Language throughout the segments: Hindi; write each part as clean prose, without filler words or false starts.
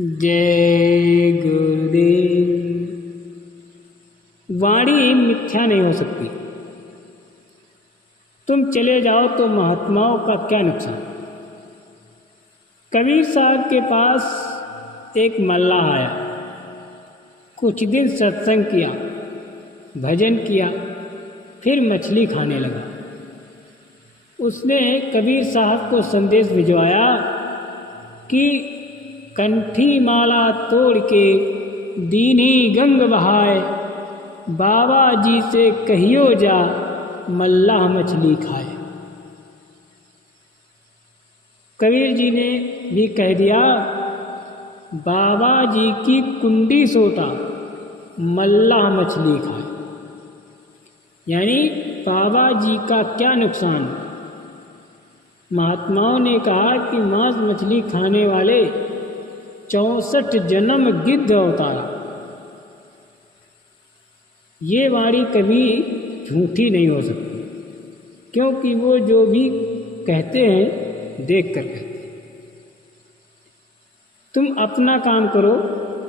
जय गुरुदेव। वाणी मिथ्या नहीं हो सकती। तुम चले जाओ तो महात्माओं का क्या नुकसान। कबीर साहब के पास एक मल्लाह आया, कुछ दिन सत्संग किया, भजन किया, फिर मछली खाने लगा। उसने कबीर साहब को संदेश भिजवाया कि कंठी माला तोड़ के दीनी गंग बहाए, बाबा जी से कहियो जा मल्लाह मछली खाए। कबीर जी ने भी कह दिया, बाबा जी की कुंडी सोटा मल्लाह मछली खाए। यानी बाबा जी का क्या नुकसान। महात्माओं ने कहा कि मांस मछली खाने वाले 64 जन्म गिद्ध अवतारा। ये वाणी कभी झूठी नहीं हो सकती, क्योंकि वो जो भी कहते हैं देख कर कहते हैं। तुम अपना काम करो,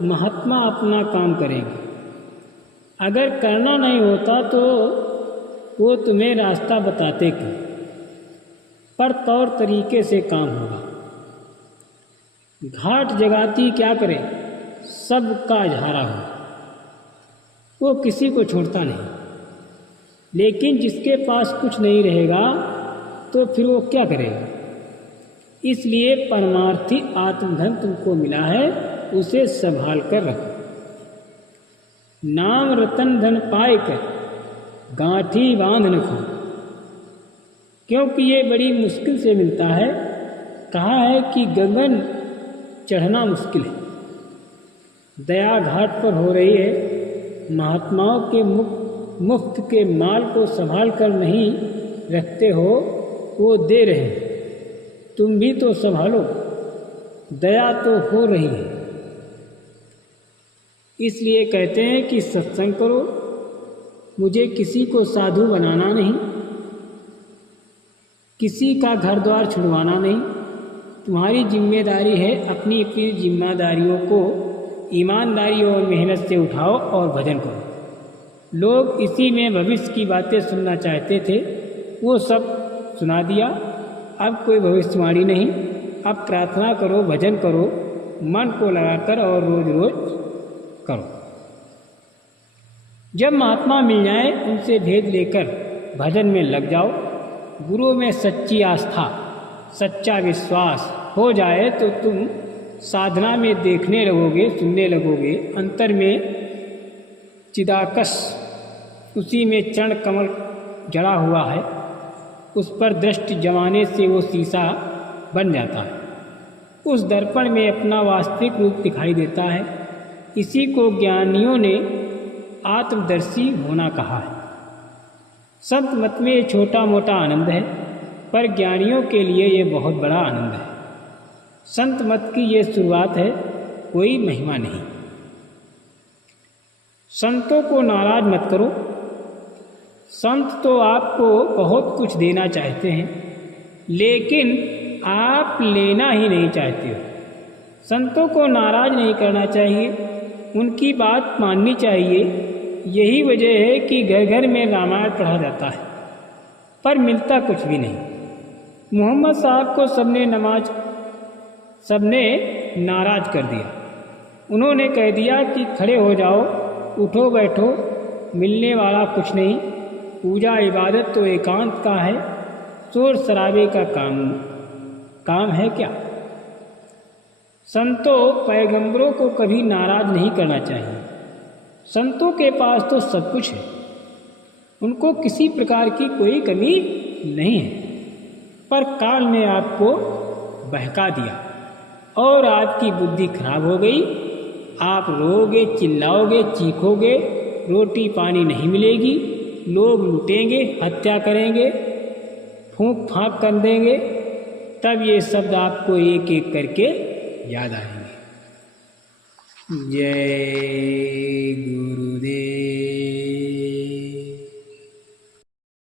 महात्मा अपना काम करेंगे। अगर करना नहीं होता तो वो तुम्हें रास्ता बताते क्यों, पर तौर तरीके से काम होगा। घाट जगाती क्या करे, सबका झारा हो। वो किसी को छोड़ता नहीं, लेकिन जिसके पास कुछ नहीं रहेगा तो फिर वो क्या करेगा। इसलिए परमार्थी आत्मधन तुमको मिला है, उसे संभाल कर रखो। नाम रतन धन पाए कर गांठी बांध न खो, क्योंकि ये बड़ी मुश्किल से मिलता है। कहा है कि गगन चढ़ना मुश्किल है। दया घाट पर हो रही है। महात्माओं के मुफ्त के माल को संभाल कर नहीं रखते हो, वो दे रहे हैं, तुम भी तो संभालो। दया तो हो रही है। इसलिए कहते हैं कि सत्संग करो। मुझे किसी को साधु बनाना नहीं, किसी का घर द्वार छुड़वाना नहीं। तुम्हारी जिम्मेदारी है अपनी अपनी जिम्मेदारियों को ईमानदारी और मेहनत से उठाओ और भजन करो। लोग इसी में भविष्य की बातें सुनना चाहते थे, वो सब सुना दिया। अब कोई भविष्यवाणी नहीं। अब प्रार्थना करो, भजन करो, मन को लगाकर, और रोज रोज करो। जब महात्मा मिल जाए उनसे भेद लेकर भजन में लग जाओ। गुरु में सच्ची आस्था, सच्चा विश्वास हो जाए तो तुम साधना में देखने लगोगे, सुनने लगोगे। अंतर में चिदाकश, उसी में चरण कमल जड़ा हुआ है, उस पर दृष्टि जमाने से वो शीशा बन जाता है। उस दर्पण में अपना वास्तविक रूप दिखाई देता है। इसी को ज्ञानियों ने आत्मदर्शी होना कहा है। संत मत में ये छोटा मोटा आनंद है, पर ज्ञानियों के लिए ये बहुत बड़ा आनंद है। संत मत की ये शुरुआत है, कोई महिमा नहीं। संतों को नाराज मत करो। संत तो आपको बहुत कुछ देना चाहते हैं, लेकिन आप लेना ही नहीं चाहते हो। संतों को नाराज नहीं करना चाहिए, उनकी बात माननी चाहिए। यही वजह है कि घर घर में रामायण पढ़ा जाता है, पर मिलता कुछ भी नहीं। मोहम्मद साहब को सबने नाराज कर दिया। उन्होंने कह दिया कि खड़े हो जाओ, उठो बैठो, मिलने वाला कुछ नहीं। पूजा इबादत तो एकांत का है, शोर शराबे का काम है क्या। संतों पैगंबरों को कभी नाराज नहीं करना चाहिए। संतों के पास तो सब कुछ है, उनको किसी प्रकार की कोई कमी नहीं है, पर काल ने आपको बहका दिया और आपकी बुद्धि खराब हो गई। आप रोओगे, चिल्लाओगे, चीखोगे, रोटी पानी नहीं मिलेगी, लोग लूटेंगे, हत्या करेंगे, फूंक फाँक कर देंगे। तब ये शब्द आपको एक एक करके याद आएंगे। जय गुरुदेव।